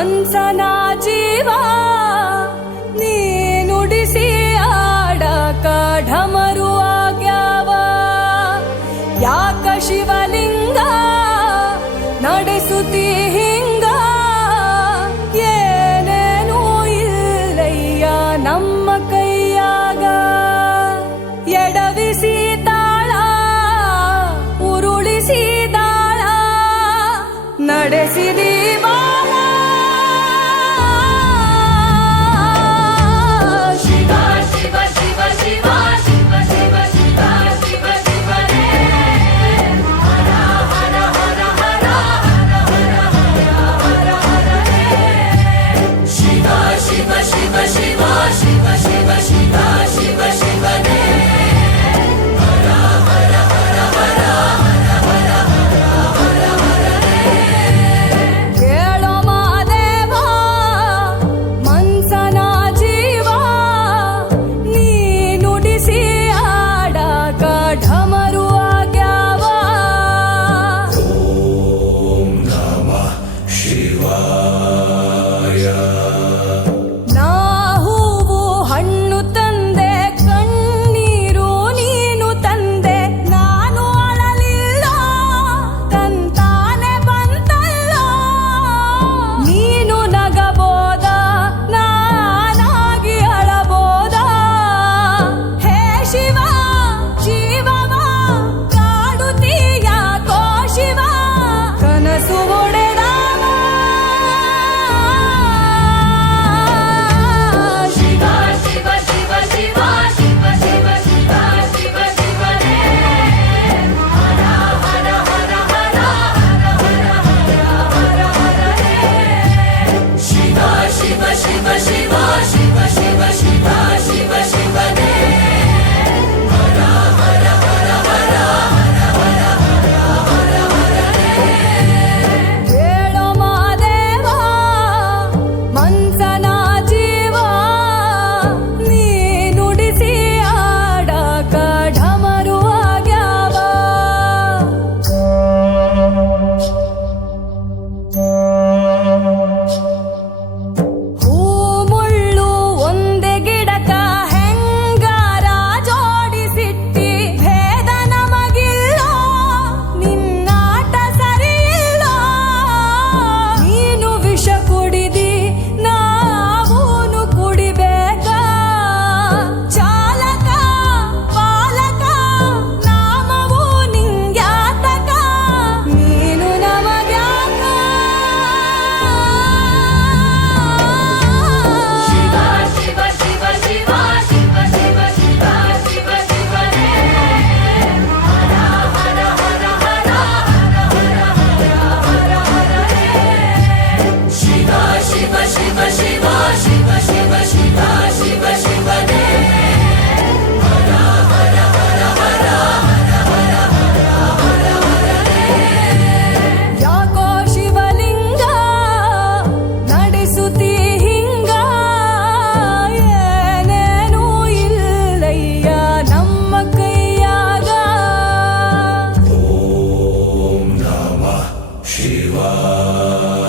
ಮನ್ಸನ ಜೀವ ನೀ ನುಡಿಸಿ ಆಡಕ ಢಮರು ಆಗ್ಯಾವ ಯಾಕ ಶಿವಲಿಂಗ ನಡೆಸುತ್ತಿ ಹಿಂಗ ಏನೇನೂ ಇಲ್ಲಯ್ಯ ನಮ್ಮ ಕೈಯಾಗ ಎಡವಿಸಿ ತಾಳ ಉರುಳಿಸಿ ದಾಳ ನಡೆಸಿದಿ ಬಾಳ ಶಿವ ಶಿವ ಶಿವ ಶಿವ ಶಿವ ಶಿವ ಶಿವ ಶಿವ ಶಿವನೇ ಹರ ಹರ ಹರ ಹರ ಹರ ಹರ ಹರ ಹರನೇ ಶಿವ ಶಿವ ಶಿವ ಶಿವ ಶಿವ ಶಿವ ಶಿವ ಶಿವ ಶಿವನೇ ಹರ ಹರ ಹರ ಹರ ಹರ ಹರ ಹರ ಹರನೇ ಕೇಳೋ ಮಾದೇವ ಮನ್ಸನ ಜೀವ ನೀ ನುಡಿಸಿ ಆಡಕ ಢಮರು ಆಗ್ಯಾವ ನಾ ಹೂವು ಹಣ್ಣು ತಂದೆ ಕಣ್ಣೀರು ನೀನು ತಂದೆ ನಾನು ಅಳಲಿಲ್ಲ ತಂತಾನೆ ಬಂತಲ್ಲ ನೀನು ನಗಬೋದ ನಾನಾಗಿ ಅಳಬೋದ ಹೇ ಶಿವ ಜೀವವ ಕಾಡುತ್ತೀಯ ಕೋ ಶಿವ ಕನಸು ಒಡೆದಾವ ಶಿವ ಶಿವ ಶಿವ ಶಿವ ಶಿವ ಶಿವ ಶಿವ ಶಿವ ಶಿವನೇ ಹರ ಹರ ಹರ ಹರ ಹರ ಹರ ಹರನೇ ಶಿವ ಶಿವ ಶಿವ ಶಿವ ಶಿವ ಶಿವ ಶಿವ ಶಿವ ಶಿವನೇ ಹರ ಹರ ಹರ ಹರ ಹರ ಹರ ಹರನೇ ಕೇಳೋ ಮಾದೇವ ಮನ್ಸನ ಜೀವ ನೀ ನುಡಿಸಿ ಆಡಕ ಢಮರು ಆಗ್ಯಾವ ಹೂ ಮುಳ್ಳು ಒಂದೇ ಗಿಡಕ ಹೆಂಗಾರ ಜೋಡಿಸಿಟ್ಟಿ ಭೇದ ನಮಗಿಲ್ಲ ನಿನ್ನಾಟ ಸರಿಯಿಲ್ಲ ನೀನು ವಿಷ ಕುಡಿದಿ ನಾವೂನು ಕುಡಿಬೇಕ ಚಾಲಕ ಪಾಲಕ ನಾಮವು ನಿಂಗ್ಯಾತಕ ನೀನು ನಮಗ್ಯಾಕ ಶಿವ ಶಿವ ಶಿವ ಶಿವ ಶಿವ ಶಿವ ಶಿವ ಶಿವ ಶಿವನೇ ಹರ ಹರ ಹರ ಹರ ಹರ ಹರ ಹರನೇ ಶಿವ ಶಿವ ಶಿವ ಶಿವ ಶಿವ ಶಿವ ಶಿವ ಶಿವ ಶಿವನೇ ಹರ ಹರ ಹರ ಹರ ಹರ ಹರನೇ ಯಾಕೋ ಶಿವಲಿಂಗ ನಡೆಸುತ್ತಿ ಹಿಂಗ ಏನೇನೂ ಇಲ್ಲಯ್ಯ ನಮ್ಮ ಕೈಯಾಗ ಓಂ ನಮಃ ಶಿವಾಯ.